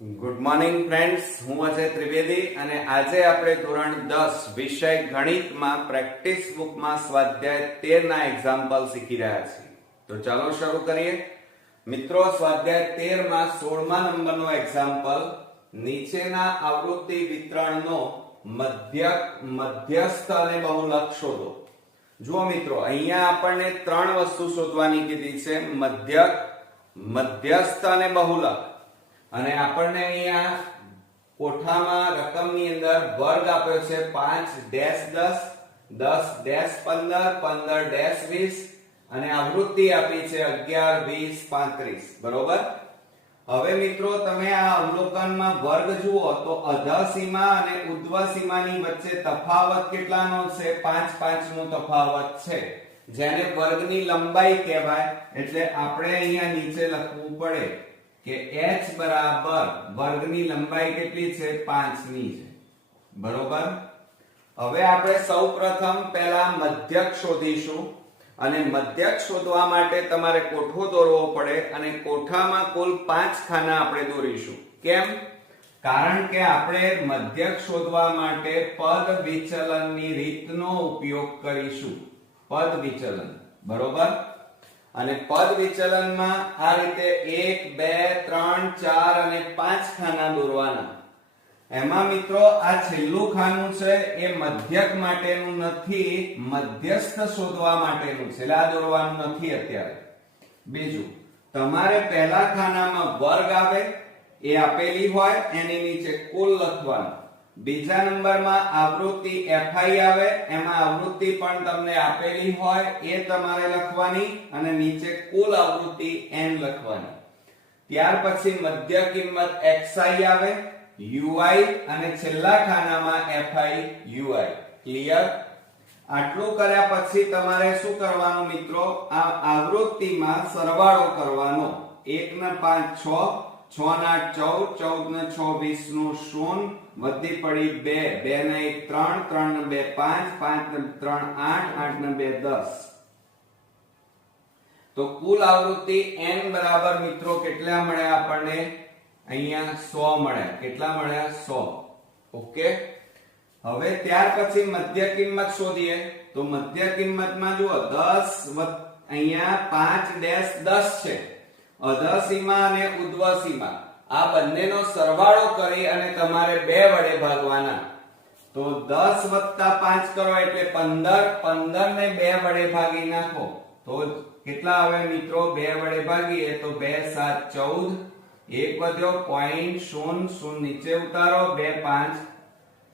Good morning friends, હું અજય ત્રિવેદી અને આજે આપણે ધોરણ 10 વિષય ગણિતમાં પ્રેક્ટિસ બુકમાં સ્વાધ્યાય 13 ના એક્ઝામ્પલ શીખી રહ્યા છીએ. તો ચાલો શરૂ કરીએ. મિત્રો, સ્વાધ્યાય 13 માં 16મા નંબરનો એક્ઝામ્પલ નીચેના આવૃત્તિ વિતરણનો મધ્યસ્થ અને બહુલક શોધો. જુઓ મિત્રો, અહીંયા આપણને ત્રણ વસ્તુ શોધવાની કીધી છે: મધ્યક, મધ્યસ્થ અને બહુલક. અને આપણને અહીંયા કોઠામાં રકમની અંદર વર્ગ આપ્યો છે 5-10, 10-15, 15-20 અને આવૃત્તિ આપી છે 11, 20, 35. બરોબર. હવે મિત્રો, તમે આ અવલોકનમાં વર્ગ જુઓ તો અધઃસીમા અને ઉર્ધ્વસીમાની વચ્ચે તફાવત કેટલાનો છે? 5-5 નો તફાવત છે, જેને વર્ગની લંબાઈ કહેવાય. એટલે આપણે અહીંયા નીચે લખવું પડે કે h બરાબર વર્ગની લંબાઈ કેટલી છે? 5 ની છે. બરોબર. હવે આપણે સૌપ્રથમ પહેલા મધ્યક શોધીશું અને મધ્યક શોધવા માટે તમારે કોઠો દોરવો પડે અને કોઠામાં કુલ 5 ખાના આપણે દોરીશું. કેમ? કારણ કે આપણે મધ્યક શોધવા માટે પદ વિચલનની રીતનો ઉપયોગ કરીશું. પદ વિચલન. બરોબર. અને પદ વિચલનમાં આ રીતે 1, 2, 3, 4 અને 5 ખાના દોરવાના. એમાં મિત્રો આ છેલ્લું ખાનું છે એ મધ્યક માટેનું નથી, મધ્યસ્થ શોધવા માટેનું છે. એટલે આ દોરવાનું નથી અત્યારે. બીજું, તમારે પહેલા ખાનામાં વર્ગ આવે એ આપેલી હોય એની નીચે કુલ લખવાનું. બીજા નંબરમાં આવૃત્તિ fi આવે, એમાં આવૃત્તિ પણ તમને આપેલી હોય એ તમારે લખવાની અને નીચે કુલ આવૃત્તિ n લખવાની. ત્યાર પછી મધ્ય કિંમત xi આવે, ui અને છેલ્લા ખાનામાં fi ui. ક્લિયર? આટલું કર્યા પછી તમારે શું કરવાનું મિત્રો? આ આવૃત્તિમાં સરવાળો કરવાનો. 1 ને 5 6, 6 ને 8 14, 14 ને 6 20 નું 0, વધી પડી 2, 2 ને 1 3, 3 ને 2 5, 5 ને 3 8, 8 ને 2 10. તો કુલ આવૃત્તિ n બરાબર મિત્રો કેટલા મળ્યા આપણને? અહીંયા 100 મળ્યા. કેટલા મળ્યા? 100. ઓકે. હવે ત્યાર પછી મધ્ય કિંમત શોધીએ. તો મધ્ય કિંમતમાં જુઓ 10 અહીંયા 5-10 છે. અધઃસીમા અને ઉર્ધ્વસીમા આ બંનેનો સરવાળો કરી અને તમારે 2 વડે ભાગવાના. તો 10 + 5 કરો એટલે 15, 15 ને 2 વડે ભાગી નાખો તો કેટલા આવે મિત્રો? 2 વડે ભાગીએ તો 2 7 14, 1 વધ્યો 0.00 નીચે ઉતારો, 2 5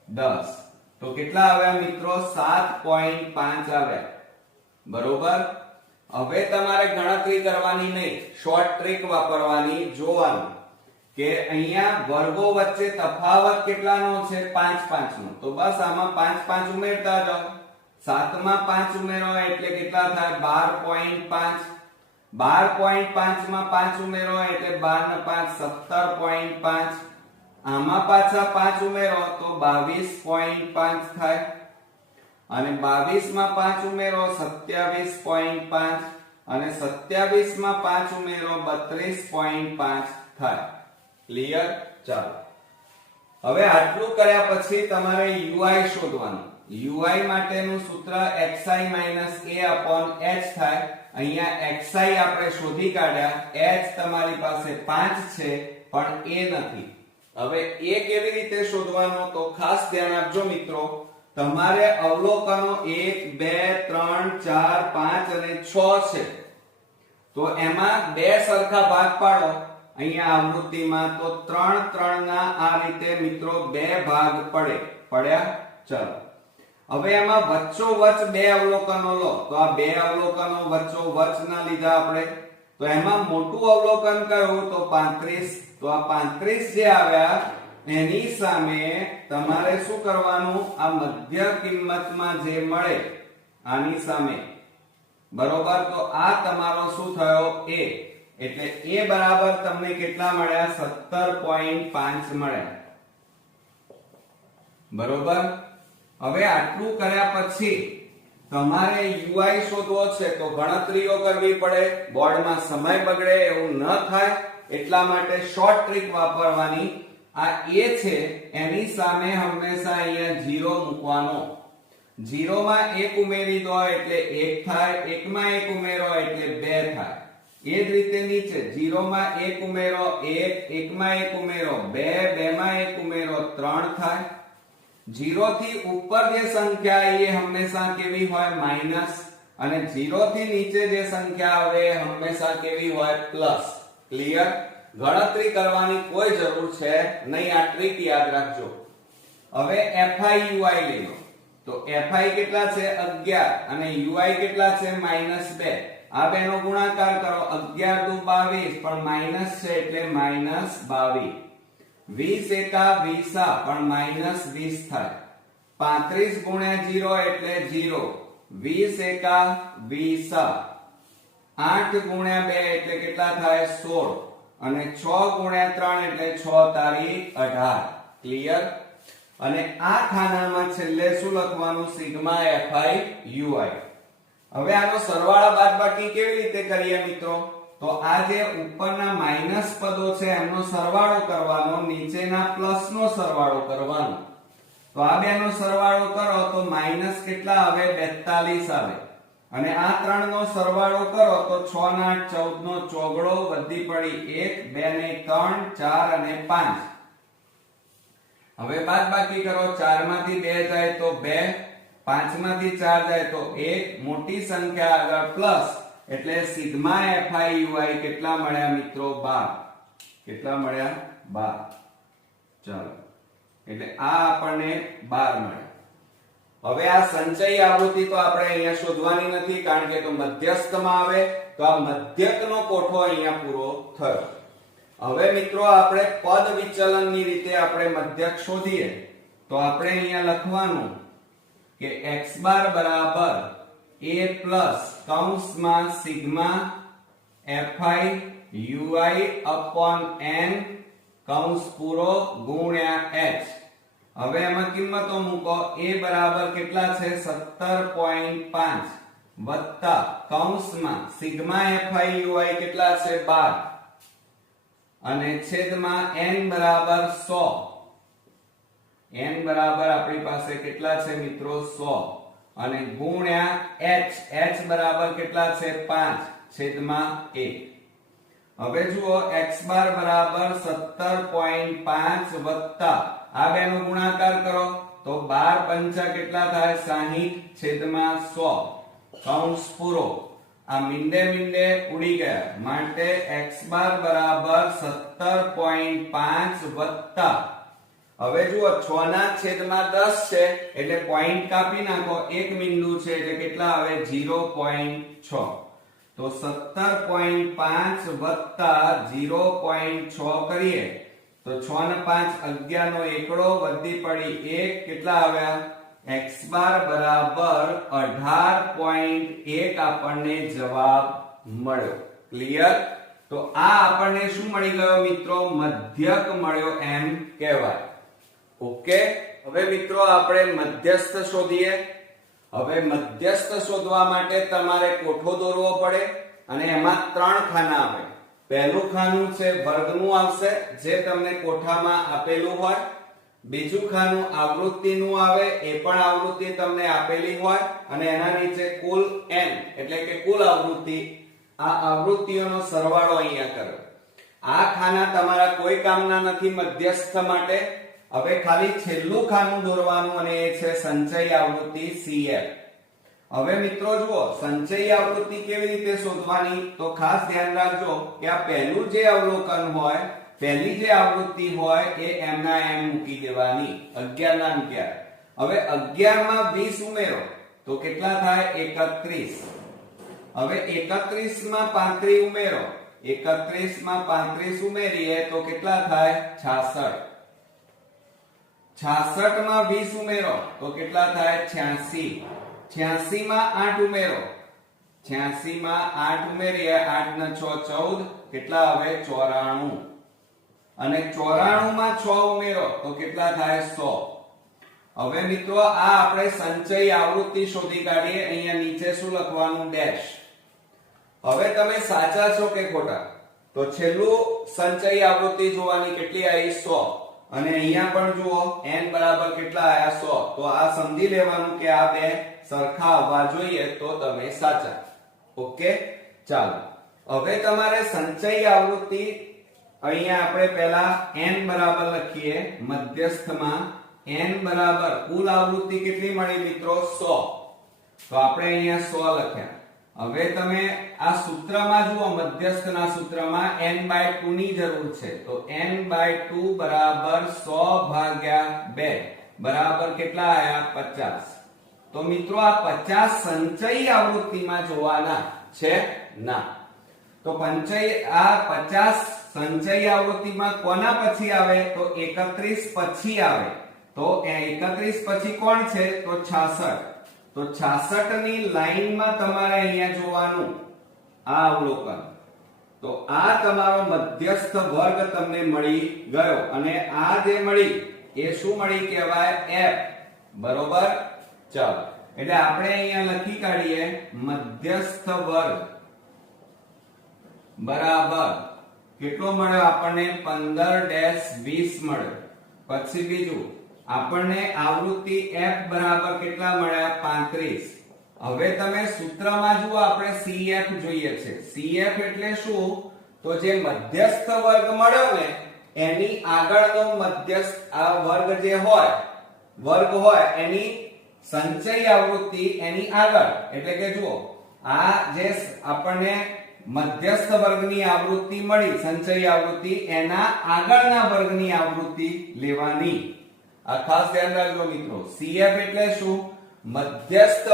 10. તો કેટલા આવ્યા મિત્રો? 7.5 આવ્યા. બરોબર. હવે તમારે ગણતરી કરવાની નહીં, શોર્ટ ટ્રીક વાપરવાની. જોવાનું કે અહીંયા વર્ગો વચ્ચે તફાવત કેટલાનો છે? 5-5 નો. તો બસ આમાં 5-5 ઉમેરતા જાઓ. 7 માં 5 ઉમેરો એટલે કેટલા થાય? 12.5. 12.5 માં 5 ઉમેરો એટલે 12 ને 5 17.5. આમાં પાછા 5 ઉમેરો તો 22.5 થાય. અને 22 માં 5 ઉમેરો 27.5 અને 27 માં 5 ઉમેરો 32.5 થાય. ક્લિયર? ચાલો. હવે આટલું કર્યા પછી તમારે ui શોધવાનું. ui માટેનું સૂત્ર xi - a/h થાય. અહીંયા xi આપણે શોધી કાઢ્યા, h તમારી પાસે 5 છે પણ a નથી. હવે a કેવી રીતે શોધવાનો? તો ખાસ ધ્યાન આપજો મિત્રો. તમારે અવલોકનો 1, 2, 3, 4, 5 અને 6 છે. તો એમાં 2 સરખા ભાગ પાડો. અહીંયા આવૃત્તિમાં તો 3, 3 ના આ રીતે મિત્રો 2 ભાગ પડ્યા. ચલો. હવે એમાં વચ્ચોવચ 2 અવલોકનો લો. તો આ 2 અવલોકનો વચ્ચોવચ ના લીધા આપણે. તો એમાં મોટું અવલોકન કયું? તો 35. તો આ 35 જે આવ્યા એની સામે તમારે શું કરવાનું? આ મધ્ય કિંમતમાં જે મળે આની સામે. બરોબર. તો આ તમારો શું થયો? a. એટલે a બરાબર તમને કેટલા મળ્યા? 17.5 મળ્યા. બરોબર. હવે આટલું કર્યા પછી તમારે UI શોધવો છે તો ગણતરીઓ કરવી પડે, બોર્ડમાં સમય બગડે એવું ન થાય એટલા માટે શોર્ટ ટ્રીક વાપરવાની. આ A છે એની સામે હંમેશા અહીંયા 0 મૂકવાનો. 0 માં 1 ઉમેરી દો એટલે 1 થાય, 1 માં 1 ઉમેરો એટલે 2 થાય. એ જ રીતે નીચે 0 માં 1 ઉમેરો 1, 1 માં 1 ઉમેરો 2, 2 માં 1 ઉમેરો 3 થાય. 0 થી ઉપર જે સંખ્યા એ હંમેશા કેવી હોય માઈનસ, અને 0 થી નીચે જે સંખ્યા આવે હંમેશા કેવી હોય પ્લસ. ક્લિયર? ગણતરી કરવાની કોઈ જરૂર છે નહીં, આ ટ્રીક યાદ રાખજો. હવે FI UI લઈ લો તો FI કેટલા છે 11 અને UI કેટલા છે -2. આ બેનો ગુણાકાર કરો 11 દુ 22 પણ માઈનસ છે એટલે -22. 20 એકા 20 પણ -20 થાય. 35 ગુણ્યા 0 એટલે 0. 20 એકા 20. 8 ગુણ્યા 2 એટલે કેટલા થાય 16 અને 6 ગુણ્યા 3 એટલે 6 તારી 18. ક્લિયર? અને આ ખાનામાં છેલ્લે શું લખવાનું સિગ્મા FI UI. હવે આનો સરવાળા બાદબાકી કેવી રીતે કરીએ મિત્રો? તો આ જે ઉપરના માઈનસ પદો છે એમનો સરવાળો કરવાનો, નીચેના પ્લસ નો સરવાળો કરવાનો. તો આ બેનો સરવાળો કરો તો માઈનસ કેટલા આવે 42 આવે, અને આ ત્રણ નો સરવાળો કરો તો 6 ના 14 નો ચોગડો, વધી પડી 1, 2 ને 3, 4 અને 5. હવે બાદબાકી કરો, 4 માંથી 2 જાય તો 2, 5 માંથી 4 જાય તો 1, મોટી સંખ્યા આગળ પ્લસ એટલે સિગ્મા FI UI કેટલા મળ્યા મિત્રો 12. કેટલા મળ્યા 12. ચાલો, એટલે આ આપણને 12 મળ્યા. હવે આ સંચય આવૃત્તિ તો આપણે અહીંયા શોધવાની નથી કારણ કે તો મધ્યસ્થમાં આવે, તો આ મધ્યકનો કોઠો અહીંયા પૂરો થયો. હવે મિત્રો આપણે પદ વિચલનની રીતે આપણે મધ્યક શોધીએ તો આપણે અહીંયા લખવાનું કે x બાર બરાબર a પ્લસ કૌંસમાં sigma fi ui upon n કૌંસ પૂરો ગુણ્યા h. હવે એમાં કિંમતો મૂકો. a બરાબર કેટલા છે 17.5 વત્તા કૌંસમાં સિગ્મા fi ui કેટલા છે 12 અને છેદમાં n બરાબર 100. n બરાબર આપણી પાસે કેટલા છે મિત્રો 100 અને ગુણ્યા h બરાબર કેટલા છે 5 છેદમાં 1. હવે જુઓ x બાર બરાબર 17.5 વત્તા આ બેનો ગુણાકાર કરો તો 12 પંચા કેટલા થાય 60 છેદમાં 100 કૌંસ પૂરો. આ મીંડે ઉડી ગયા માટે x બાર બરાબર 17.5 વત્તા, હવે જુઓ 6 ના છેદમાં 10 છે એટલે પોઈન્ટ કાપી નાખો, એક બિંદુ છે એટલે કેટલા આવે 0.6. તો 17.5 વત્તા 0.6 કરીએ તો 6 ને 5 11 નો એકડો, વધી પડી 1, કેટલા આવ્યા x બાર બરાબર 18.1 આપણને જવાબ મળ્યો. ક્લિયર? તો આ આપણને શું મળી ગયો મિત્રો મધ્યક મળ્યો એમ કહેવાય. ઓકે, હવે મિત્રો આપણે મધ્યસ્થ શોધીએ. હવે મધ્યસ્થ શોધવા માટે તમારે કોઠો દોરવો પડે અને એમાં 3 ખાના આવે. પહેલું ખાનું છે વર્ગનું આવશે જે તમને કોઠામાં આપેલું હોય. બીજું ખાનું આવૃત્તિનું આવે, એ પણ આવૃત્તિ તમને આપેલી હોય અને એના નીચે કુલ n એટલે કે કુલ આવૃત્તિ. આ આવૃત્તિઓનો સરવાળો અહીંયા કરો. આ ખાના તમારા કોઈ કામના નથી મધ્યસ્થ માટે. હવે ખાલી છેલ્લું ખાનું દોરવાનું અને એ છે સંચય આવૃત્તિ CF. હવે મિત્રો જુઓ સંચય આવૃત્તિ કેવી રીતે શોધવાની, તો ખાસ ધ્યાન રાખજો કે આ પહેલું જે અવલોકન હોય, પહેલી જે આવૃત્તિ હોય એ m ના m મૂકી દેવાની. 11 ના 11. હવે 11 માં 20 ઉમેરો તો કેટલા થાય 31. હવે 31 માં 35 ઉમેરો, 31 માં 35 ઉમેરીએ તો કેટલા થાય 66. 66 માં 20 ઉમેરો તો કેટલા થાય 86. 86 માં 8 ઉમેરો, 86 માં 8 ઉમેરીએ 8 ને 6 14, કેટલા આવે 94. અને 94 માં 6 ઉમેરો તો કેટલા થાય 100. હવે મિત્રો આ આપણે સંચય આવૃત્તિ શોધી કાઢીએ. અહીંયા નીચે શું લખવાનું? ડેશ. હવે તમે સાચા છો કે ખોટા? તો છેલ્લું સંચય આવૃત્તિ જોવાની, કેટલી આવી? 100. અને અહીંયા પણ જુઓ n બરાબર કેટલા આયા? 100. તો આ સમજી લેવાનું કે આ બે સરખા આવવા જોઈએ તો તમે સાચા. ઓકે, ચાલો હવે તમારે સંચય આવૃત્તિ અહીંયા આપણે પહેલા n બરાબર લખીએ મધ્યસ્થમાં. n બરાબર કુલ આવૃત્તિ કેટલી મળી મિત્રો? 100. તો આપણે અહીંયા 100 લખ્યા. હવે તમે આ સૂત્રમાં જુઓ, મધ્યસ્થના સૂત્રમાં n/2 ની જરૂર છે. તો n/2 બરાબર 100 ભાગ્યા 2 બરાબર કેટલા આયા? 50. તો મિત્રો આ 50 સંચય આવૃત્તિમાં જોવાના છે ના. તો આ 50 સંચય આવૃત્તિમાં કોના પછી આવે? તો 31 પછી આવે. તો 31 પછી કોણ છે? તો 66. તો 66 ની લાઈનમાં તમારે અહીંયા જોવાનું આ અવલોકન. તો આ તમારો મધ્યસ્થ વર્ગ તમને મળી ગયો. અને આ જે મળી એ શું મળી કહેવાય? f. બરોબર, ચાલો એટલે આપણે અહીંયા લખી કાઢીએ મધ્યસ્થ વર્ગ બરાબર કેટલો મળ્યો આપણને? 15-20 મળ્યો. પછી બીજું આપણને આવૃત્તિ f બરાબર કેટલા મળ્યા? 35. હવે તમે સૂત્રમાં જુઓ, આપણે CF જોઈએ છે. CF એટલે શું? તો જે મધ્યસ્થ વર્ગ મળ્યો ને એની આગળનો મધ્યસ્થ આ વર્ગ જે હોય, વર્ગ હોય એની સંચય આવૃત્તિ એની આગળ. એટલે કે જુઓ આ જે આપણને મધ્યસ્થ વર્ગની આવૃત્તિ મળી, સંચય આવૃત્તિ, એના આગળના વર્ગની આવૃત્તિ લેવાની. આ ખાસ ધ્યાન રાખજો મિત્રો. CF એટલે શું? મધ્યસ્થ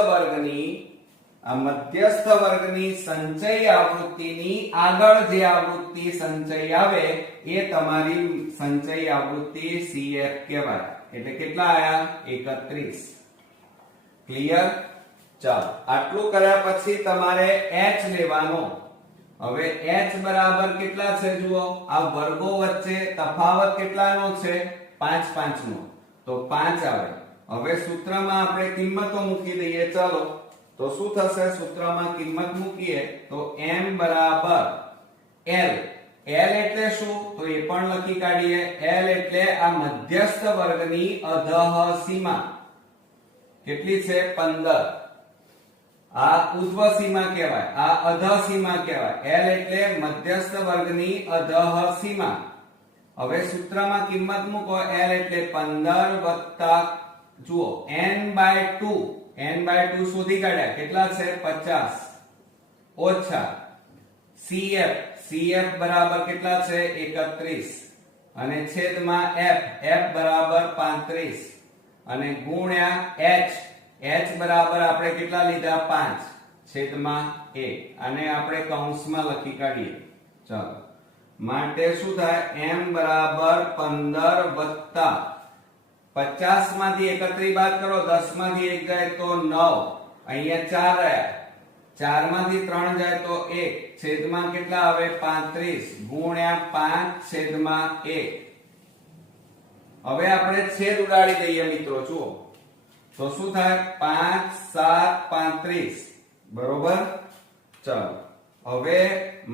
વર્ગની સંચય આવૃત્તિની આગળ જે આવૃત્તિ સંચય આવે એ તમારી સંચય આવૃત્તિ CF કહેવાય. એટલે કેટલા આયા? 31. ક્લિયર? ચાલો આટલું કર્યા પછી તમારે h લેવાનો. હવે h બરાબર કેટલા છે? જુઓ આ વર્ગો વચ્ચે તફાવત કેટલાનો છે? 5-5 નો. તો 5 આવે. હવે સૂત્રમાં આપણે કિંમતો મૂકી દઈએ. ચાલો તો શું થશે? સૂત્રમાં કિંમત મૂકીએ તો m બરાબર l. l એટલે શું? તો એ પણ લખી કાઢીએ. l એટલે આ મધ્યસ્થ વર્ગની અધઃ સીમા કેટલી છે? 15. આ ઉધ્વ સીમા કહેવાય, આ અધઃ સીમા કહેવાય. l એટલે મધ્યસ્થ વર્ગની અધઃ સીમા. હવે સૂત્રમાં કિંમત મૂકો. l એટલે 15 વત્તા જુઓ n/2. n/2 શોધી કાઢ્યા. કેટલા છે? 50 ઓછા CF. CF બરાબર કેટલા છે? 31. અને છેદમાં f. f બરાબર 35. અને ગુણ્યા h. h બરાબર આપણે કેટલા લીધા? 5 છેદમાં 1. અને આપણે કૌંસમાં લખી કાઢીએ. ચાલો માટે શું થાય? m બરાબર 15 વત્તા 50 માંથી 31 બાદ કરો, 10 માંથી 1 જાય તો 9. અહીંયા 4 રહ્યા. 4 માંથી 3 જાય તો 1 છેદમાં કેટલા આવે? 35 ગુણ્યા 5 છેદમાં 1. હવે આપણે છેદ ઉડાડી દઈએ મિત્રો. જુઓ તો શું થાય? 5 7 35. બરોબર, ચાલો હવે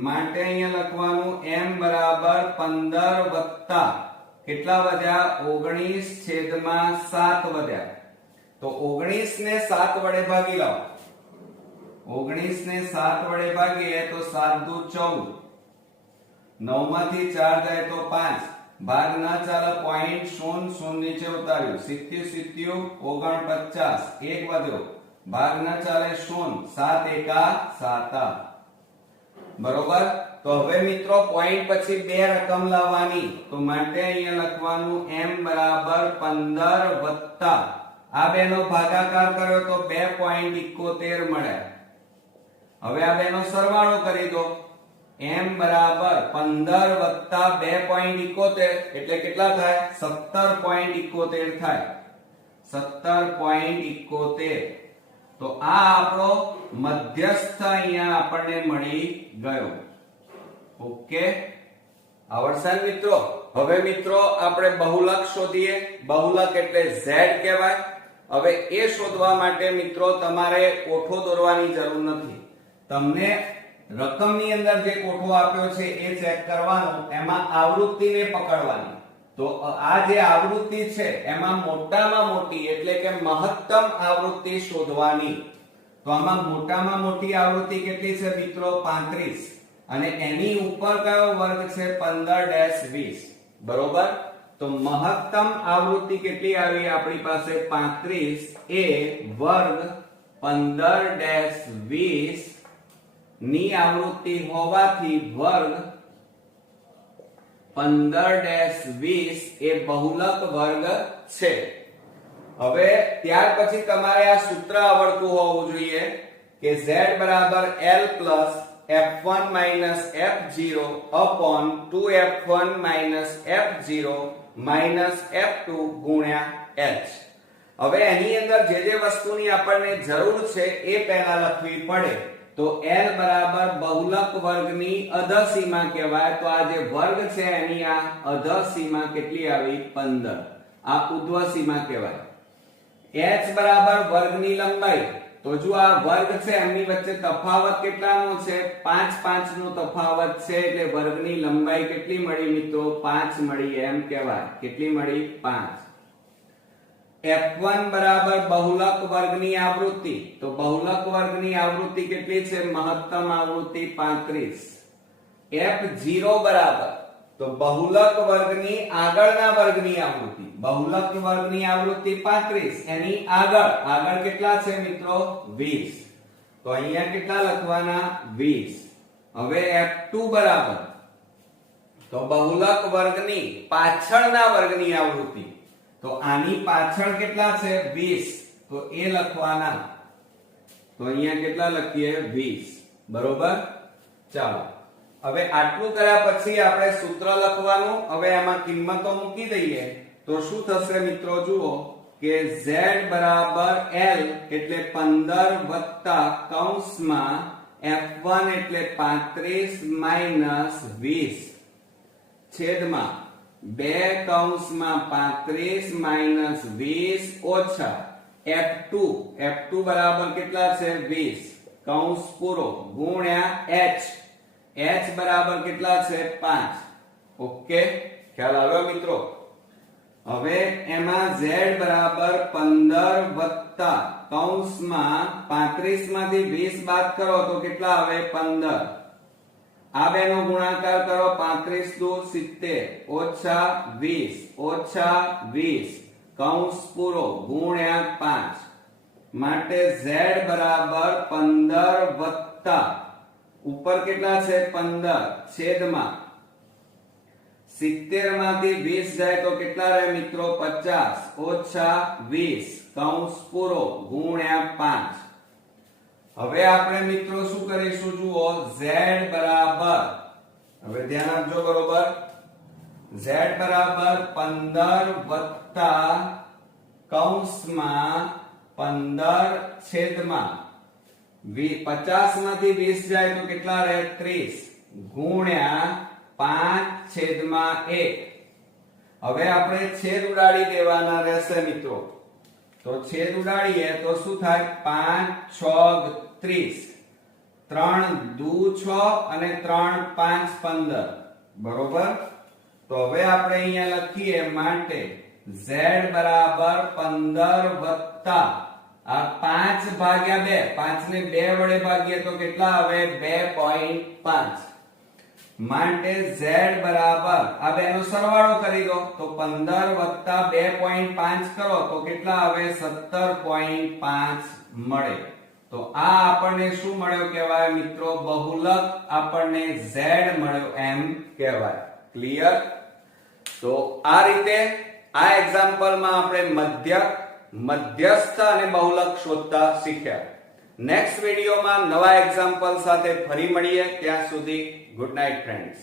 માટે અહીંયા લખવાનું m બરાબર 15 વત્તા કેટલા વધ્યા? 19 છેદમાં 7 વધ્યા. તો 19 ને 7 વડે ભાગી લાવો. 19 ને 7 વડે ભાગીએ તો 7 દુ 14. 9 માંથી 4 જાય તો 5. ભાગ ના ચાલે. પોઈન્ટ 0 નીચે ઉતાર્યું. 70 49 1 વધ્યો. ભાગ ના ચાલે 0. 7 એકા 7. બરોબર. તો હવે મિત્રો પોઈન્ટ પછી બે રકમ લાવવાની. તો માટે અહીંયા લખવાનું m બરાબર 15 વત્તા આ બેનો ભાગાકાર કર્યો તો 2.71 મળ્યા. હવે આ બેનો સરવાળો કરી દો. m બરાબર 15 વત્તા 2.71 એટલે કેટલા થાય? 17.71 થાય. 17.71. તો આ આપણો મધ્યસ્થ અહીંયા આપણને મળી ગયો. ઓકે, આવડશે ને મિત્રો? હવે મિત્રો આપણે બહુલક શોધીએ. બહુલક એટલે z કહેવાય. હવે એ શોધવા માટે મિત્રો તમારે કોઠો દોરવાની જરૂર નથી. તમને રકમની અંદર જે કોઠો આપ્યો છે એ ચેક કરવાનો, એમાં આવૃત્તિને પકડવાની. તો આ જે આવૃત્તિ છે એમાં મોટામાં મોટી એટલે કે મહત્તમ આવૃત્તિ શોધવાની. તો આમાં મોટામાં મોટી આવૃત્તિ કેટલી છે મિત્રો? 35. અને એની ઉપર કયો વર્ગ છે? 15-20. બરોબર? તો મહત્તમ આવૃત્તિ કેટલી આવી આપણી પાસે? 35 એ વર્ગ 15-20 ની આવૃત્તિ હોવાથી વર્ગ 15-20 એ બહુલક વર્ગ છે. હવે ત્યાર પછી તમારે આ સૂત્ર આવડતું હોવું જોઈએ કે z બરાબર l plus f1 minus f0 upon 2f1 minus f0 minus f2 ગુણ્યા h. હવે એની અંદર જે વસ્તુની આપણને જરૂર છે એ પહેલા લખવી પડે. તો l બરાબર બહુલક વર્ગની અધસીમા કહેવાય. તો આ જે વર્ગ છે એની આ અધસીમા કેટલી આવી? 15. આ ઉધ્વ સીમા કહેવાય. h બરાબર વર્ગની લંબાઈ. તો જો આ વર્ગ છે એમની વચ્ચે તફાવત કેટલાનો છે? 5 નો તફાવત છે. એટલે વર્ગની લંબાઈ કેટલી મળી મિત્રો? 5 મળી એમ કહેવાય. કેટલી મળી? 5. f1 બરાબર બહુલક વર્ગની આવૃત્તિ. તો બહુલક વર્ગની આવૃત્તિ કેટલી છે? મહત્તમ આવૃત્તિ 35. f0 બરાબર તો બહુલક વર્ગની આગળના વર્ગની આવૃત્તિ. બહુલક વર્ગની આવૃત્તિ 35, એની આગળ કેટલા છે મિત્રો? 20. તો અહીંયા કેટલા લખવાના? 20. હવે f2 બરાબર તો બહુલક વર્ગની પાછળના વર્ગની આવૃત્તિ. તો આની પાછળ કેટલા છે? 20. તો એ લખવાના. તો અહીંયા કેટલા લખીએ? 20. બરોબર? ચાલો હવે આટલું કર્યા પછી આપણે સૂત્ર લખવાનું. હવે એમાં કિંમતો મૂકી દઈએ તો શું થશે મિત્રો? જુઓ કે z બરાબર l એટલે 15 વત્તા કૌંસમાં f1 એટલે 35 માઈનસ 20 છેદમાં 2 કૌંસમાં 35 માઈનસ 20 ઓછા f2 બરાબર કેટલા છે? 20 કૌંસ પૂરો ગુણ્યા h બરાબર કેટલા છે? 5. ઓકે, ખ્યાલ આવ્યો મિત્રો? હવે એમાં z બરાબર 15 વત્તા કૌંસમાં 35 માંથી 20 બાદ કરો તો કેટલા આવે? 15. આ બેનો ગુણાકાર કરો. 35 દુ 70 ઓછા 20 ઓછા 20 કૌંસ પૂરો ગુણ્યા 5. માટે z બરાબર 15 વત્તા ઉપર કેટલા છે? 15 છેદમાં 70 માંથી 20 જાય તો કેટલા રહે મિત્રો? 50 ઓછા 20 કૌંસ પૂરો ગુણ્યા 5. હવે આપણે મિત્રો શું કરીશું? જુઓ z બરાબર, હવે ધ્યાન આપજો બરોબર, z બરાબર 15 વત્તા કૌંસમાં 15 છેદમાં 50 માંથી 20 જાય તો કેટલા રહે? 30 ગુણ્યા 5 છેદમાં 1. હવે આપણે છેદ ઉડાડી દેવાના રહેશે મિત્રો. તો છેદ ઉડાડીએ તો શું થાય? 5 6 30. 3 દુ 6 અને 3 5 15. બરોબર? તો હવે આપણે અહીંયા લખીએ માટે z બરાબર 15 વત્તા આ 5 ભાગ્યા 2, 5 ને 2 વડે ભાગીએ તો કેટલા આવે? 2.5. માટે z બરાબર આ બેનો સરવાળો કરી દો તો 15 વત્તા 2.5 કરો તો કેટલા આવે? 17.5 મળે. તો આ આપણને શું મળ્યો કહેવાય મિત્રો? બહુલક આપણને z મળ્યો એમ કહેવાય. ક્લિયર? તો આ રીતે આ એક્ઝામ્પલમાં આપણે મધ્યસ્થ અને બહુલક શોધતા શીખ્યા. નેક્સ્ટ વિડિયોમાં નવા એક્ઝામ્પલ સાથે ફરી મળીએ. ત્યાં સુધી ગુડ નાઇટ ફ્રેન્ડ્સ.